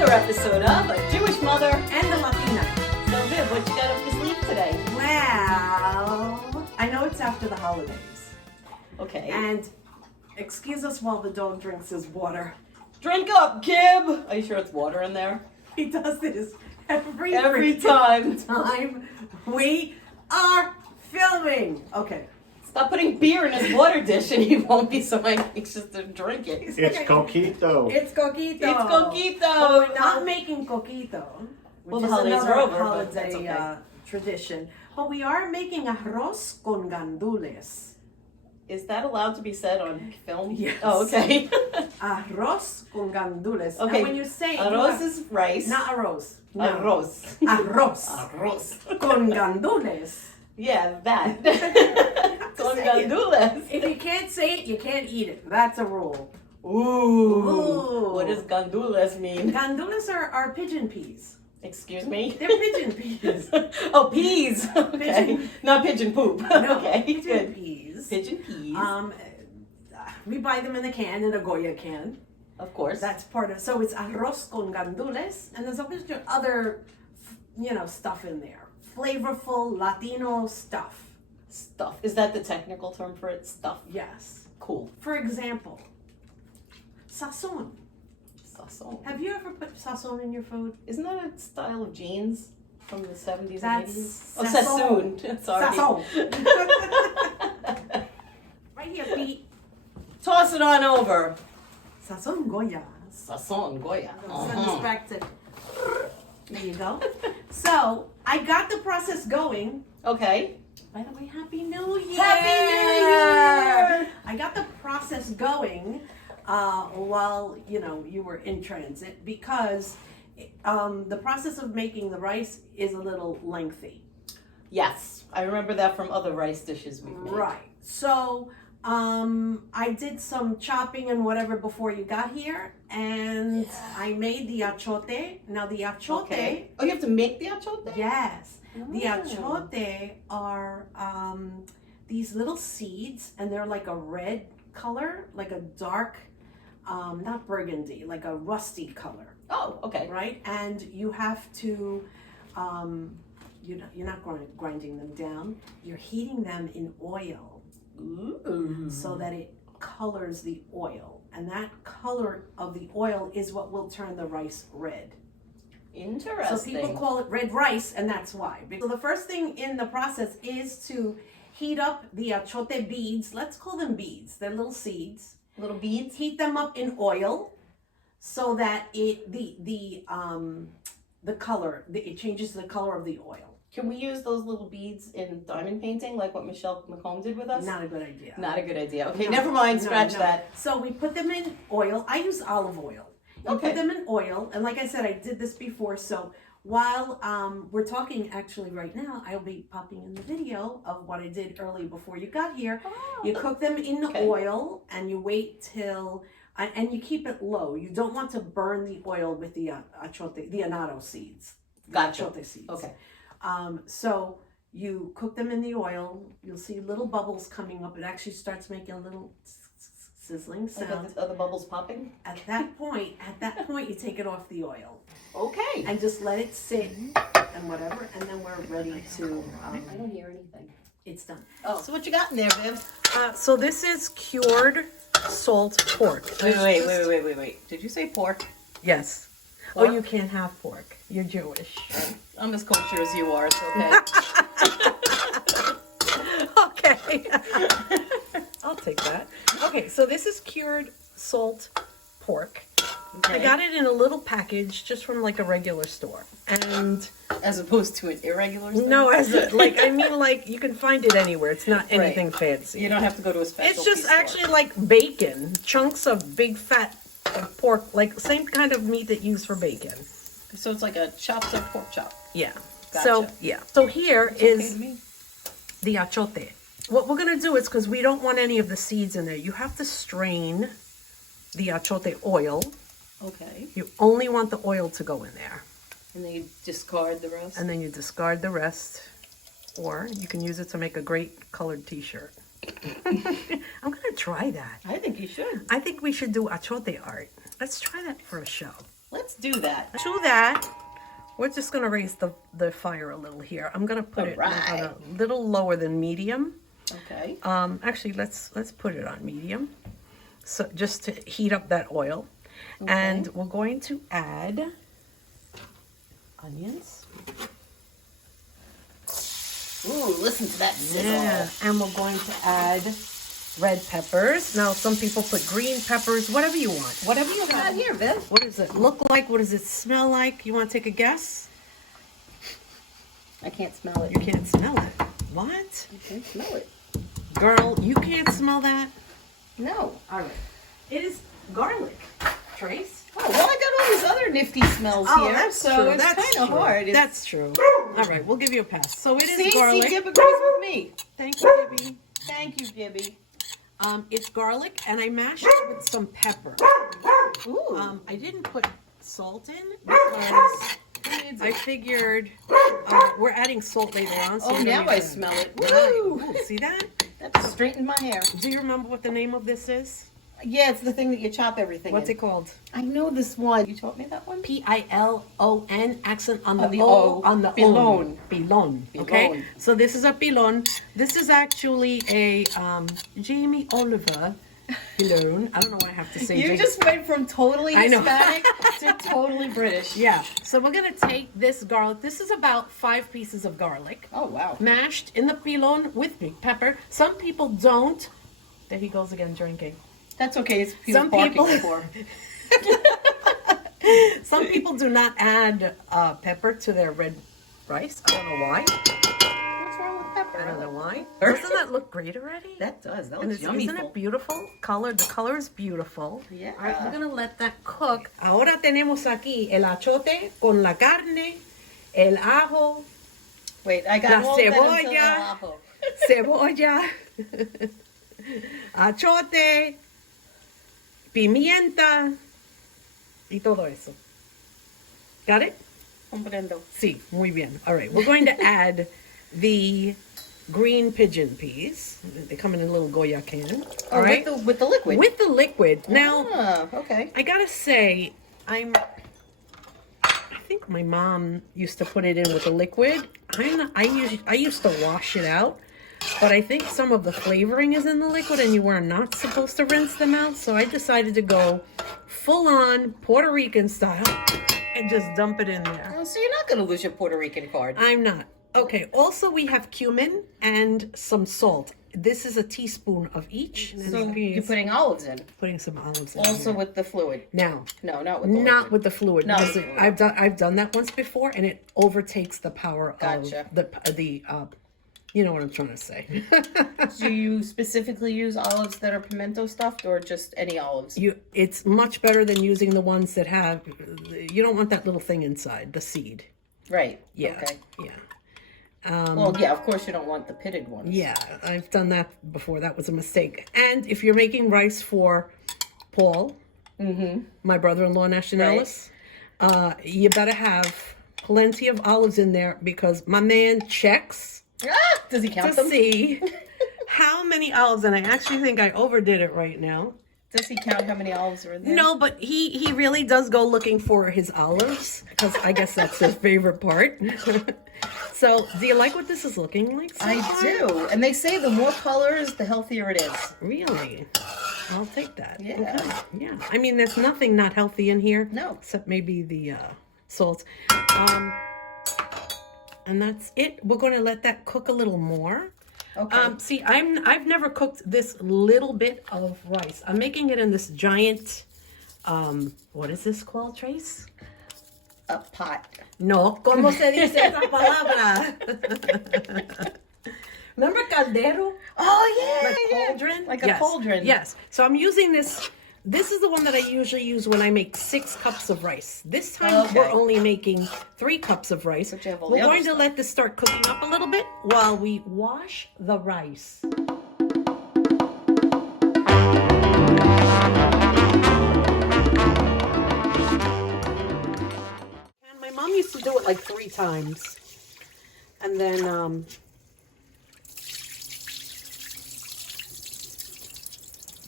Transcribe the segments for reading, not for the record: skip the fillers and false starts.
another episode of A Jewish Mother And the Latina. So Viv, what you got up your sleeve today? Well, I know it's after the holidays. Okay. And excuse us while the dog drinks his water. Drink up, Kib! Are you sure it's water in there? He does this every time. time we are filming. Okay. Stop putting beer in his water dish and he won't be so anxious to drink it. It's coquito. It's coquito. It's coquito. But we're not making coquito. Well, Which the is holidays another are over, but holiday that's okay. Tradition. But we are making arroz con gandules. Is that allowed to be said on film? Yes. Oh, okay. Arroz con gandules. Okay. And when you say it, Arroz is rice. not arroz. No. Arroz. Arroz Arroz. con gandules. Yeah, that. Con Say it. gandules. If you can't say it, you can't eat it. That's a rule. Ooh. What does gandules mean? Gandules are pigeon peas. Excuse me? They're pigeon peas. Oh, peas. Okay. Pigeon. Not pigeon poop. No, Okay, pigeon good. peas. Pigeon peas. We buy them in a can, in a Goya can. Of course. That's part of. So it's arroz con gandules, and there's a bunch of other, stuff in there. Flavorful Latino stuff. Stuff. Is that the technical term for it? Stuff. Yes. Cool. For example, sazon. Sazon. Have you ever put sazon in your food? Isn't that a style of jeans from the 70s That's and 80s? Oh, sazon. sassoon. Sorry. Sazon. Right here, Pete. Toss it on over. Sazon Goya. Sazon, Goya. I'm gonna send this back to. There you go. So I got the process going. Okay. By the way, Happy New Year! Happy New Year! I got the process going while you were in transit because the process of making the rice is a little lengthy. Yes. I remember that from other rice dishes we've made. Right. So I did some chopping and whatever before you got here, and I made the achote. Now the achote. Okay. Oh, you have to make the achote? Yes. The Oh. achote are these little seeds, and they're like a red color, like a dark, not burgundy, like a rusty color, Oh, okay. right? And you have to, you're not grinding them down. You're heating them in oil Ooh. so that it colors the oil, and that color of the oil is what will turn the rice red. Interesting. So people call it red rice, and that's why. So the first thing in the process is to heat up the achote beads. Let's call them beads. They're little seeds. Little beads? Heat them up in oil so that it changes the color of the oil. Can we use those little beads in diamond painting like what Michelle McComb did with us? Not a good idea. Not a good idea. Okay, No, never mind. no, Scratch no. that. So we put them in oil. I use olive oil. You Okay. put them in oil, and like I said, I did this before. So while we're talking, actually, right now, I'll be popping in the video of what I did early before you got here. Oh. You cook them in Okay. oil, and you wait till, and you keep it low. You don't want to burn the oil with the achote, the annatto seeds. Gotcha. Achote seeds. Okay. So you cook them in the oil. You'll see little bubbles coming up. It actually starts making a little sizzling Like sound. are the bubbles popping? At that point, you take it off the oil Okay. and just let it sit and whatever, and then we're ready to. I don't hear anything. It's done. Oh, so what you got in there, Viv? So this is cured salt pork. Wait. Did you say pork? Yes. Pork? Oh, you can't have pork. You're Jewish. I'm as kosher as you are. It's okay. Okay. I'll take that. Okay, so this is cured salt pork. I Okay. got it in a little package just from like a regular store. And As opposed to an irregular store? no, you can find it anywhere. It's not anything fancy. You don't have to go to a specialty It's just store. actually like bacon, chunks of big fat pork, like same kind of meat that you use for bacon. So it's like a chopped up pork chop. Yeah. Gotcha. So yeah. So here Okay is to me. the achote. What we're gonna do is, because we don't want any of the seeds in there, you have to strain the achote oil. Okay. You only want the oil to go in there, And then you discard the rest? and then you discard the rest, or you can use it to make a great colored T-shirt. I'm gonna try that. I think you should. I think we should do achote art. Let's try that for a show. Let's do that. To that, we're just gonna raise the fire a little here. I'm gonna put it on a little lower than medium. Okay. Actually, let's put it on medium. So just to heat up that oil. Okay. And we're going to add onions. Ooh, listen to that sizzle. Yeah, and we're going to add red peppers. Now, some people put green peppers, whatever you want. Whatever you got here, Viv. What does it look like? What does it smell like? You want to take a guess? I can't smell it. You can't smell it. What? You can't smell it. Girl, you can't smell that? No. All right. It is garlic, Trace. Oh, well, I got all these other nifty smells here, that's so true. it's kind of hard. That's true. All right, we'll give you a pass. So it is garlic. See, Gib agrees with me. Thank you, Gibby. Thank you, Gibby. It's garlic, and I mashed it with some pepper. Ooh. I didn't put salt in because I figured we're adding salt later on. So now I smell it. Woo! Ooh, see that? That straightened my hair. Do you remember what the name of this is? Yeah, it's the thing that you chop everything What's in. it called? I know this one. You taught me that one? Pilon, accent on the the O, O. on the Pilon. Pilon. Okay? So this is a pilon. This is actually a Jamie Oliver pilon. I don't know why I have to say You just went from totally Hispanic to totally British. Yeah. So we're going to take this garlic. This is about 5 pieces of garlic. Oh, wow. Mashed in the pilon with big pepper. Some people don't. There he goes again drinking. That's okay. It's Some people Some people do not add pepper to their red rice. I don't know why. What's wrong with pepper? I don't know why. Doesn't that look great already? That does. That And looks yummy. isn't it beautiful? Color. The color is beautiful. Yeah. All right, we're gonna let that cook. Ahora tenemos aquí el achote con la carne, el ajo, Wait, I got la all cebolla, cebolla, achote, pimienta y todo eso. Got it? Comprendo. Sí, muy bien. All right, we're going to add the green pigeon peas. They come in a little Goya can. All right, with the liquid. with the liquid. Now, okay. I gotta say, I think my mom used to put it in with the liquid. I used to wash it out. But I think some of the flavoring is in the liquid and you are not supposed to rinse them out. So I decided to go full on Puerto Rican style and just dump it in there. Oh, so you're not going to lose your Puerto Rican card. I'm not. Okay, also we have cumin and some salt. This is a teaspoon of each. So you're putting olives in. Putting some olives in. Also here. with the fluid. Now. No, not with the Not liquid. with the fluid. Not because with the fluid. I've done that once before and it overtakes the power Gotcha. of the you know what I'm trying to say. Do you specifically use olives that are pimento stuffed or just any olives? It's much better than using the ones that have, you don't want that little thing inside, the seed. Right. Yeah. Okay. Yeah. Well, yeah, of course you don't want the pitted ones. Yeah, I've done that before. That was a mistake. And if you're making rice for Paul, my brother-in-law Nationalis, you better have plenty of olives in there because my man checks Does he count to them? see how many olives, and I actually think I overdid it right now. Does he count how many olives are in there? No, but he really does go looking for his olives because I guess that's his favorite part. So, do you like what this is looking like so I far? do. And they say the more colors, the healthier it is. Really? I'll take that. Yeah. Okay. Yeah. I mean, there's nothing not healthy in here. No. Except maybe the salt. And that's it. We're going to let that cook a little more. Okay. See, I've never cooked this little bit of rice. I'm making it in this giant, what is this called, Trace? A pot. No, ¿cómo se dice esa palabra? Remember caldero? Oh, yeah. Like yeah. cauldron? Like Yes. a cauldron. Yes. So I'm using this. This is the one that I usually use when I make 6 cups of rice. This time Okay. we're only making 3 cups of rice. But you have all We're the other going to stuff. let this start cooking up a little bit while we wash the rice. And my mom used to do it like 3 times. And then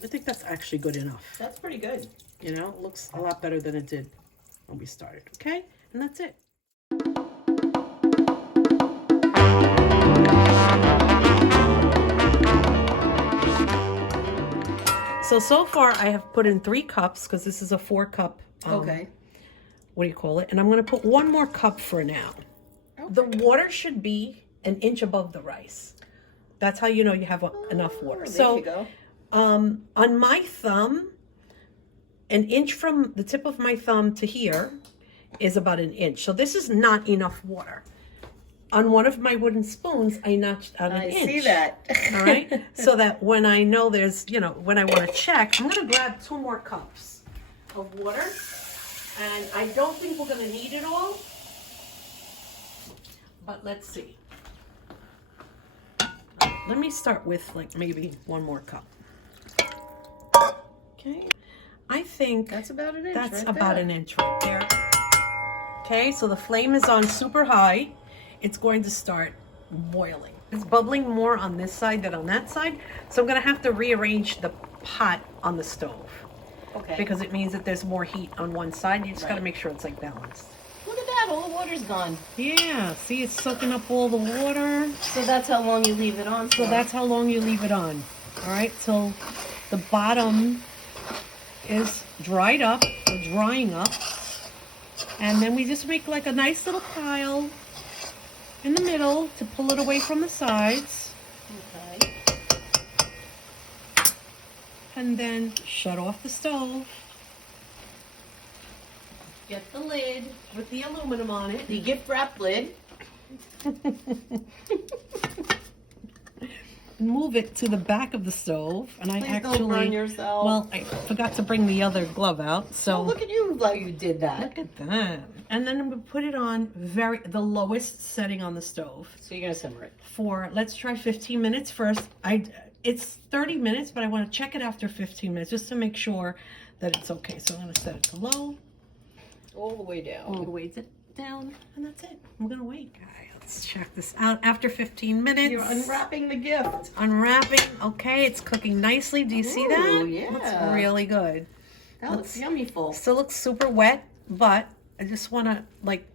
I think that's actually good enough. That's pretty good. You know, it looks a lot better than it did when we started, okay? And that's it. So far I have put in 3 cups because this is a 4-cup. Okay. What do you call it? And I'm going to put 1 more cup for now. Okay. The water should be an inch above the rice. That's how you know you have enough water. There you go. On my thumb, an inch from the tip of my thumb to here is about an inch. So this is not enough water. On one of my wooden spoons, I notched out an inch. I see that. All right? So that when I know there's, when I want to check, I'm going to grab 2 more cups of water. And I don't think we're going to need it all. But let's see. Let me start with like maybe 1 more cup. Okay. I think that's about an inch. That's about an inch right there. Okay, so the flame is on super high. It's going to start boiling. It's bubbling more on this side than on that side. So I'm going to have to rearrange the pot on the stove. Okay. Because it means that there's more heat on one side. You just got to make sure it's like balanced. Look at that, all the water's gone. Yeah, see, it's soaking up all the water. So that's how long you leave it on for? So that's how long you leave it on. All right, so the bottom is dried up, or drying up. And then we just make like a nice little pile in the middle to pull it away from the sides. Okay. And then shut off the stove. Get the lid. With the aluminum on it. The gift wrap lid. Move it to the back of the stove. And I Please actually don't burn yourself. Well, I forgot to bring the other glove out. So oh, look at you how you did that. Look at that. And then I'm gonna put it on the lowest setting on the stove. So you're gonna simmer it. For let's try 15 minutes first. It's 30 minutes, but I want to check it after 15 minutes just to make sure that it's okay. So I'm gonna set it to low. All the way down. All the way down, and that's it. I'm gonna wait. Okay, let's check this out after 15 minutes. You're unwrapping the gift. Unwrapping. Okay, it's cooking nicely. Do you see that? Yeah. Looks really good. That looks yummy full. Still looks super wet, but I just want to like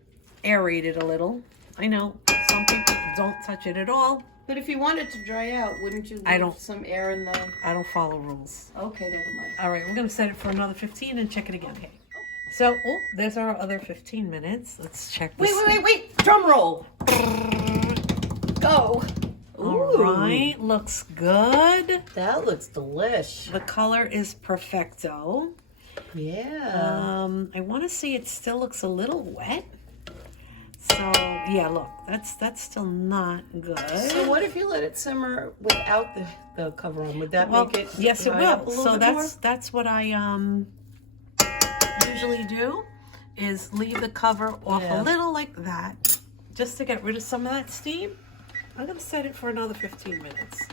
aerate it a little. I know some people don't touch it at all. But if you want it to dry out, wouldn't you leave some air in the... I don't follow rules. Okay, never mind. All right, we're going to set it for another 15 and check it again. Okay. So, there's our other 15 minutes. Let's check this. Wait. Drum roll. Go. All right, looks good. That looks delish. The color is perfecto. Yeah. I want to see it still looks a little wet. So, yeah, look, that's still not good. So what if you let it simmer without the cover on? Would that make it? Yes, it will. So that's that's what I usually do, is leave the cover off a little like that, just to get rid of some of that steam. I'm gonna set it for another 15 minutes.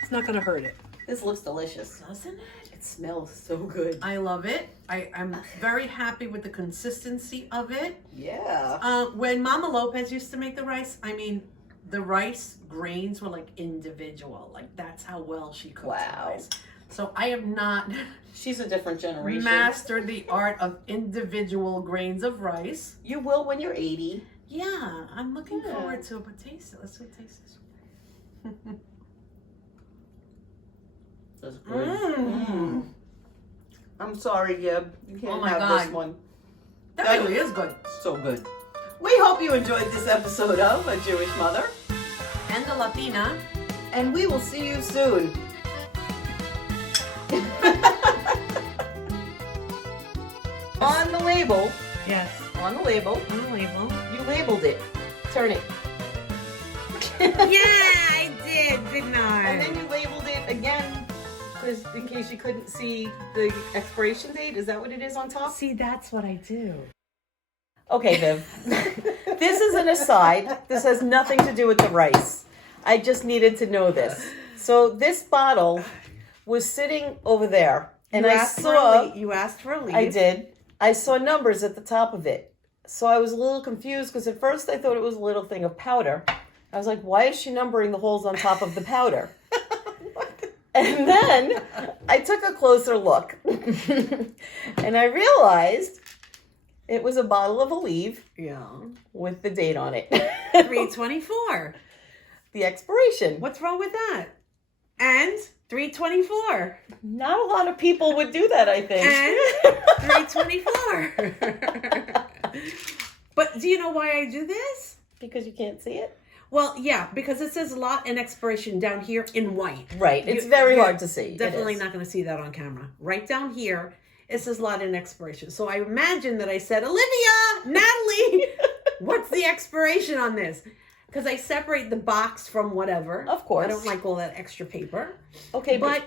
It's not gonna hurt it. This looks delicious, doesn't it? It smells so good. I love it. I'm very happy with the consistency of it. Yeah. When Mama Lopez used to make the rice, I mean, the rice grains were like individual. Like that's how well she cooked the rice. So I have not. She's a different generation. Mastered the art of individual grains of rice. You will when you're 80. Yeah, I'm looking forward to it. But taste it. Let's taste this. That's good. I'm sorry, Gib. You can't have this one. That really is good. So good. We hope you enjoyed this episode of A Jewish Mother and a Latina. And we will see you soon. On the label. Yes. On the label. On the label. You labeled it. Turn it. Yeah, I did, didn't I? And then you labeled it again, because in case you couldn't see the expiration date. Is that what it is on top? See, that's what I do. Okay, Viv. This is an aside. This has nothing to do with the rice. I just needed to know this. So this bottle was sitting over there, and I saw... You asked for a lead. I did. I saw numbers at the top of it. So I was a little confused, because at first I thought it was a little thing of powder. I was like, why is she numbering the holes on top of the powder? And then I took a closer look. And I realized It was a bottle of Aleve Yeah. with the date on it. 324. The expiration. What's wrong with that? And 324. Not a lot of people would do that, I think. And 324. But do you know why I do this? Because you can't see it? Well, yeah, because it says lot and expiration down here in white. Right. It's very hard to see. Definitely not going to see that on camera. Right down here, it says lot and expiration. So I imagine that I said, Olivia, Natalie, what's the expiration on this? Because I separate the box from whatever. Of course. I don't like all that extra paper. Okay, But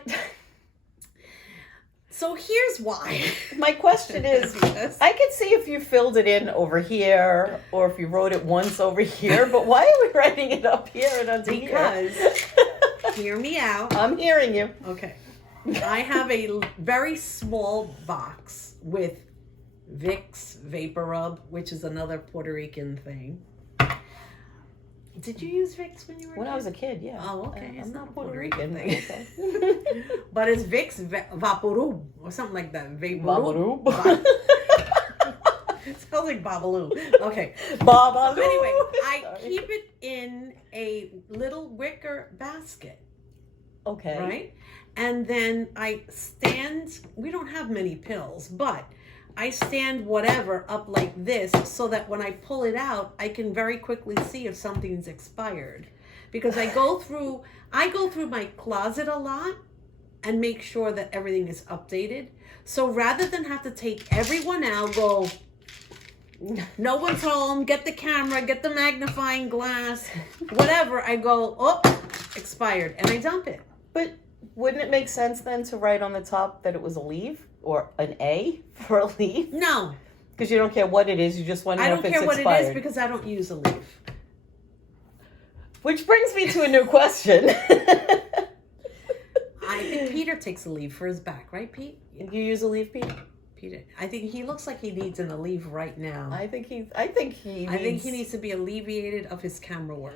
so here's why. my question is, I could see if you filled it in over here or if you wrote it once over here, but why are we writing it up here and under Because, here? hear me out. I'm hearing you. Okay. I have a very small box with Vicks Vapor Rub, which is another Puerto Rican thing. Did you use Vicks when you were When I was a kid, yeah. Oh, okay. I'm It's not not Puerto Puerto Rican. Rican Okay. But it's Vicks Vaporub or something like that. Vaporub. Babadoop. It sounds like Babaloo. Okay. Babadoop. So anyway, I Sorry. keep it in a little wicker basket. Okay. Right? And then I stand, we don't have many pills, but I stand whatever up like this so that when I pull it out, I can very quickly see if something's expired. Because I go through my closet a lot and make sure that everything is updated. So rather than have to take everyone out, go, no one's home, get the camera, get the magnifying glass, whatever, I go, oh, expired, and I dump it. But wouldn't it make sense then to write on the top that it was a leave or an A for a leave? No. Because you don't care what it is, you just want to I know don't if it's care what expired. it is because I don't use a leaf. Which brings me to a new question. I think Peter takes a leave for his back, right, Pete? You use a leave, Pete? Peter, I think he looks like he needs an Aleve right now. I think he I think he needs to be alleviated of his camera work.